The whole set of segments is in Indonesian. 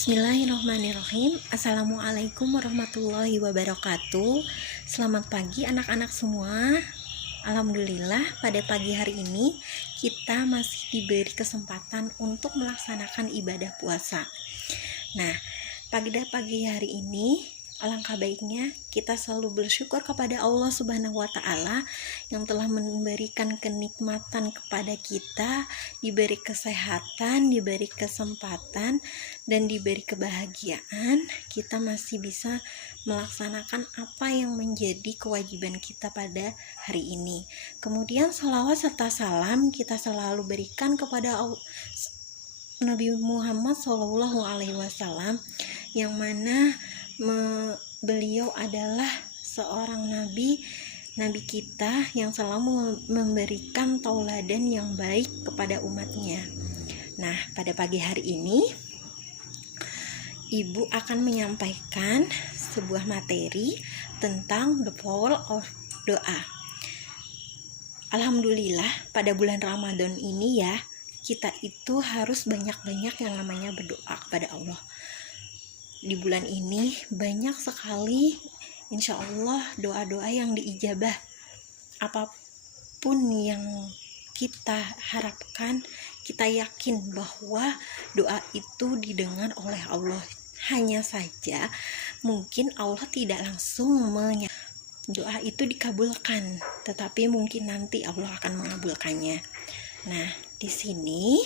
Bismillahirrahmanirrahim. Assalamualaikum warahmatullahi wabarakatuh. Selamat pagi anak-anak semua. Alhamdulillah pada pagi hari ini kita masih diberi kesempatan untuk melaksanakan ibadah puasa. Nah, pada pagi hari ini alangkah baiknya kita selalu bersyukur kepada Allah Subhanahu wa Ta'ala yang telah memberikan kenikmatan kepada kita, diberi kesehatan, diberi kesempatan, dan diberi kebahagiaan. Kita masih bisa melaksanakan apa yang menjadi kewajiban kita pada hari ini. Kemudian shalawat serta salam kita selalu berikan kepada Nabi Muhammad SAW, yang mana beliau adalah seorang nabi kita yang selalu memberikan tauladan yang baik kepada umatnya. Nah, pada pagi hari ini Ibu akan menyampaikan sebuah materi tentang the power of doa. Alhamdulillah pada bulan Ramadan ini ya, kita itu harus banyak-banyak yang namanya berdoa kepada Allah. Di bulan ini banyak sekali insya Allah doa-doa yang diijabah. Apapun yang kita harapkan, kita yakin bahwa doa itu didengar oleh Allah. Hanya saja mungkin Allah tidak langsung doa itu dikabulkan, tetapi mungkin nanti Allah akan mengabulkannya. Nah, di sini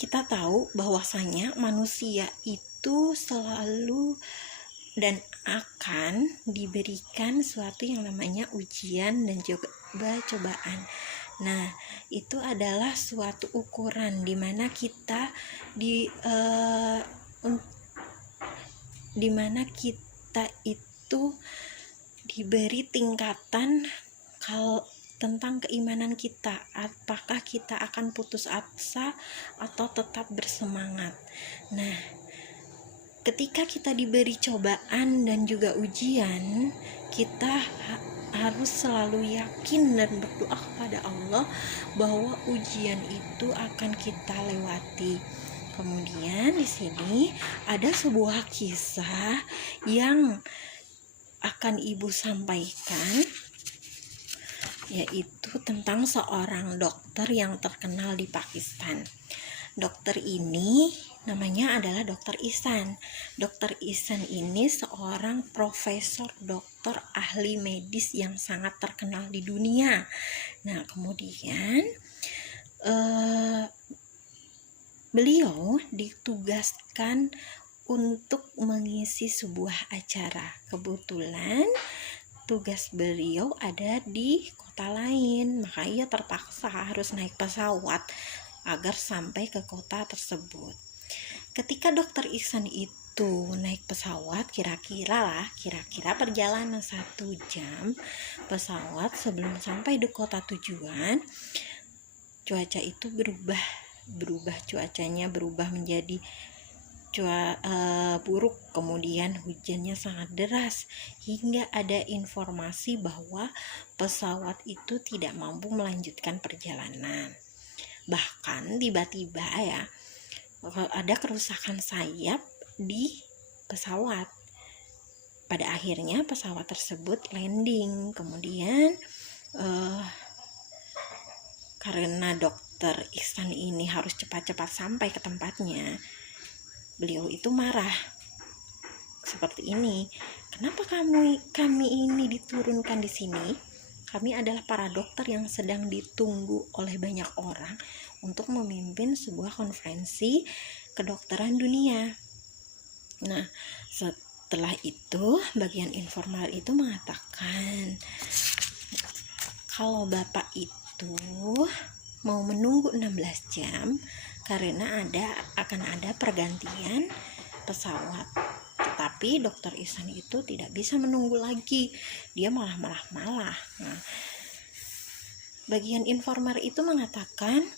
kita tahu bahwasanya manusia itu selalu dan akan diberikan suatu yang namanya ujian dan juga cobaan. Nah, itu adalah suatu ukuran di mana kita itu diberi tingkatan tentang keimanan kita, apakah kita akan putus asa atau tetap bersemangat. Nah, ketika kita diberi cobaan dan juga ujian, kita harus selalu yakin dan berdoa kepada Allah bahwa ujian itu akan kita lewati. Kemudian di sini ada sebuah kisah yang akan Ibu sampaikan, yaitu tentang seorang dokter yang terkenal di Pakistan. Dokter ini namanya adalah Dokter Ihsan. Dokter Ihsan ini seorang profesor dokter ahli medis yang sangat terkenal di dunia. Nah, kemudian beliau ditugaskan untuk mengisi sebuah acara. Kebetulan tugas beliau ada di kota lain, maka ia terpaksa harus naik pesawat agar sampai ke kota tersebut. Ketika Dokter Ihsan itu naik pesawat, kira-kira perjalanan 1 jam pesawat sebelum sampai di kota tujuan, cuaca itu cuacanya berubah menjadi buruk, kemudian hujannya sangat deras hingga ada informasi bahwa pesawat itu tidak mampu melanjutkan perjalanan. Bahkan tiba-tiba ya ada kerusakan sayap di pesawat. Pada akhirnya pesawat tersebut landing. Kemudian karena Dokter Ihsan ini harus cepat-cepat sampai ke tempatnya, beliau itu marah seperti ini. Kenapa kami ini diturunkan di sini? Kami adalah para dokter yang sedang ditunggu oleh banyak orang untuk memimpin sebuah konferensi kedokteran dunia. Nah, setelah itu bagian informal itu mengatakan kalau Bapak itu mau menunggu 16 jam karena akan ada pergantian pesawat. Tetapi Dokter Ihsan itu tidak bisa menunggu lagi, dia malah marah-marah. Nah, bagian informal itu mengatakan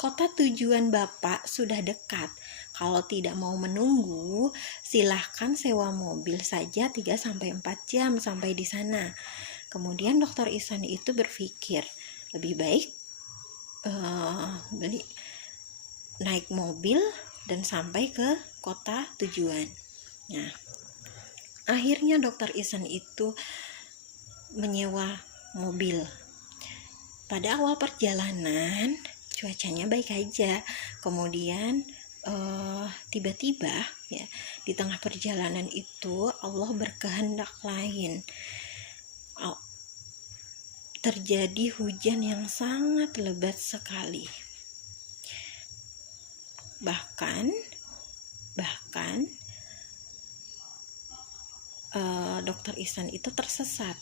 kota tujuan Bapak sudah dekat. Kalau tidak mau menunggu, silahkan sewa mobil saja 3-4 jam sampai di sana. Kemudian Dokter Ihsan itu berpikir lebih baik naik mobil dan sampai ke kota tujuan. Nah, akhirnya dokter Ihsan itu menyewa mobil. Pada awal perjalanan cuacanya baik aja, kemudian tiba-tiba ya di tengah perjalanan itu Allah berkehendak lain. Terjadi hujan yang sangat lebat sekali. Bahkan dokter Ihsan itu tersesat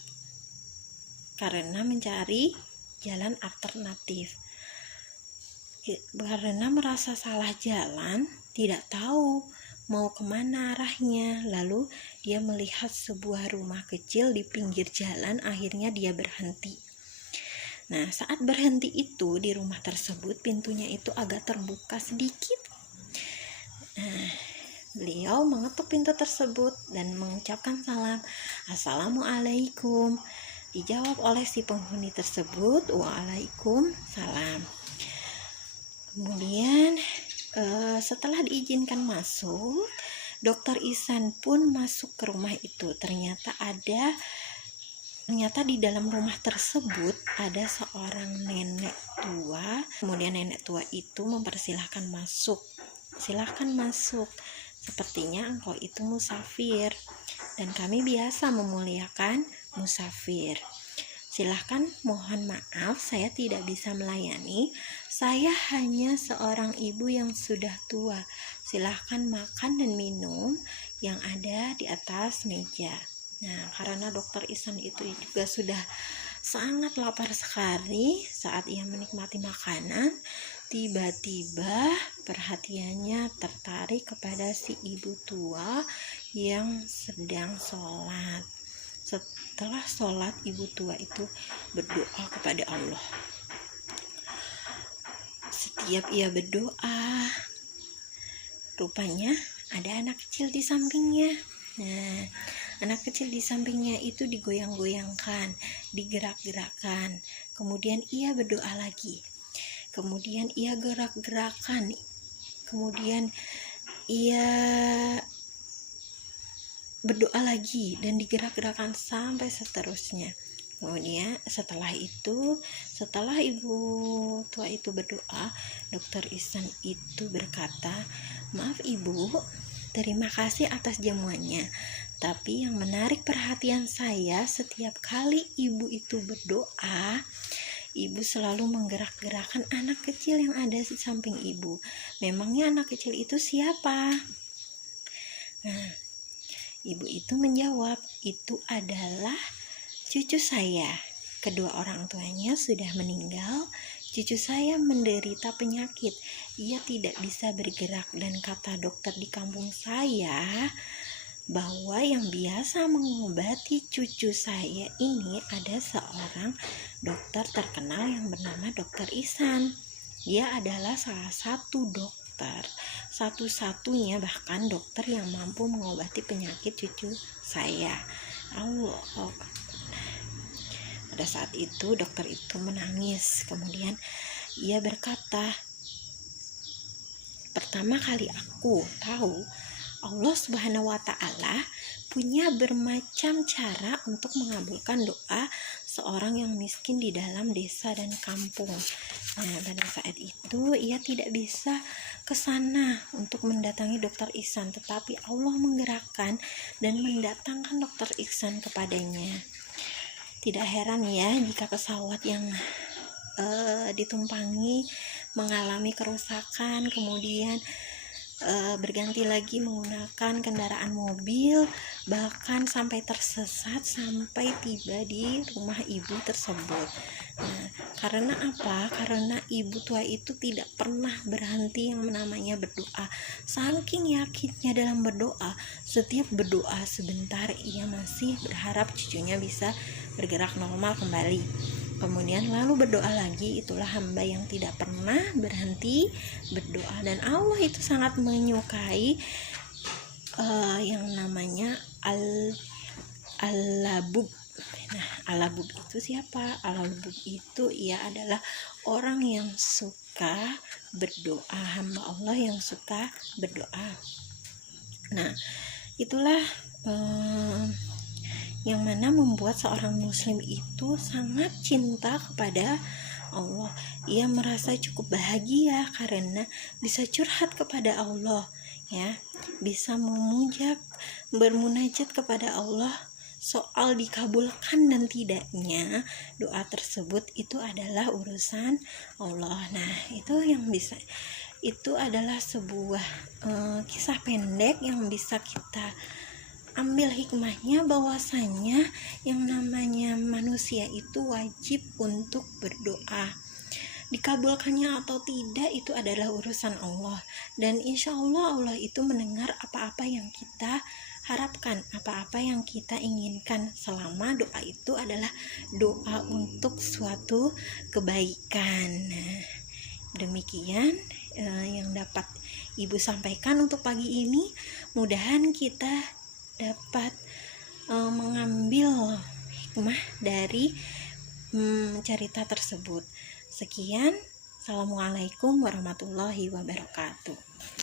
karena mencari jalan alternatif. Karena merasa salah jalan, tidak tahu mau kemana arahnya. Lalu dia melihat sebuah rumah kecil di pinggir jalan, akhirnya dia berhenti. Nah, saat berhenti itu di rumah tersebut, pintunya itu agak terbuka sedikit. Nah, beliau mengetuk pintu tersebut dan mengucapkan salam, "Assalamualaikum." Dijawab oleh si penghuni tersebut, "Waalaikumsalam." Kemudian setelah diizinkan masuk, dokter Ihsan pun masuk ke rumah itu. Ternyata di dalam rumah tersebut ada seorang nenek tua. Kemudian nenek tua itu mempersilahkan masuk. "Silahkan masuk. Sepertinya engkau itu musafir dan kami biasa memuliakan musafir. Silahkan, mohon maaf saya tidak bisa melayani. Saya hanya seorang ibu yang sudah tua. Silahkan makan dan minum yang ada di atas meja." Nah, karena dokter Ihsan itu juga sudah sangat lapar sekali saat ia menikmati makanan, tiba-tiba perhatiannya tertarik kepada si ibu tua yang sedang sholat. Setelah sholat, ibu tua itu berdoa kepada Allah. Setiap ia berdoa, rupanya ada anak kecil di sampingnya. Nah, anak kecil di sampingnya itu digoyang-goyangkan, digerak-gerakkan. Kemudian ia berdoa lagi. Kemudian ia gerak-gerakan. Kemudian ia berdoa lagi dan digerak-gerakkan sampai seterusnya. Kemudian setelah ibu tua itu berdoa, dokter Ihsan itu berkata, "Maaf ibu, terima kasih atas jamuannya. Tapi yang menarik perhatian saya, setiap kali ibu itu berdoa, ibu selalu menggerak-gerakkan anak kecil yang ada di samping ibu. Memangnya anak kecil itu siapa?" Nah, ibu itu menjawab, "Itu adalah cucu saya. Kedua orang tuanya sudah meninggal. Cucu saya menderita penyakit. Ia tidak bisa bergerak dan kata dokter di kampung saya bahwa yang biasa mengobati cucu saya ini ada seorang dokter terkenal yang bernama Dokter Ihsan. Dia adalah salah satu dokter, satu-satunya bahkan dokter yang mampu mengobati penyakit cucu saya." Allah. Pada saat itu dokter itu menangis. Kemudian ia berkata, "Pertama kali aku tahu Allah Subhanahu wa Ta'ala punya bermacam cara untuk mengabulkan doa seorang yang miskin di dalam desa dan kampung." Nah, pada saat itu ia tidak bisa ke sana untuk mendatangi dokter Ihsan, tetapi Allah menggerakkan dan mendatangkan dokter Ihsan kepadanya. Tidak heran ya jika pesawat yang ditumpangi mengalami kerusakan, kemudian berganti lagi menggunakan kendaraan mobil, bahkan sampai tersesat sampai tiba di rumah ibu tersebut. Nah, karena apa? Karena ibu tua itu tidak pernah berhenti yang namanya berdoa. Saking yakinnya dalam berdoa, setiap berdoa sebentar ia masih berharap cucunya bisa bergerak normal kembali. Kemudian lalu berdoa lagi. Itulah hamba yang tidak pernah berhenti berdoa, dan Allah itu sangat menyukai yang namanya al-labub Nah, Al-Labub itu siapa? Al-Labub itu ia adalah orang yang suka berdoa, hamba Allah yang suka berdoa. Nah, itulah yang mana membuat seorang muslim itu sangat cinta kepada Allah. Ia merasa cukup bahagia karena bisa curhat kepada Allah, ya, bisa memuja, bermunajat kepada Allah soal dikabulkan dan tidaknya doa tersebut itu adalah urusan Allah. Nah, itu adalah sebuah kisah pendek yang bisa kita ambil hikmahnya, bahwasanya yang namanya manusia itu wajib untuk berdoa. Dikabulkannya atau tidak itu adalah urusan Allah, dan insya Allah Allah itu mendengar apa-apa yang kita harapkan, apa-apa yang kita inginkan, selama doa itu adalah doa untuk suatu kebaikan. Nah, demikian yang dapat Ibu sampaikan untuk pagi ini. Mudahan kita dapat mengambil hikmah dari cerita tersebut. Sekian, assalamualaikum warahmatullahi wabarakatuh.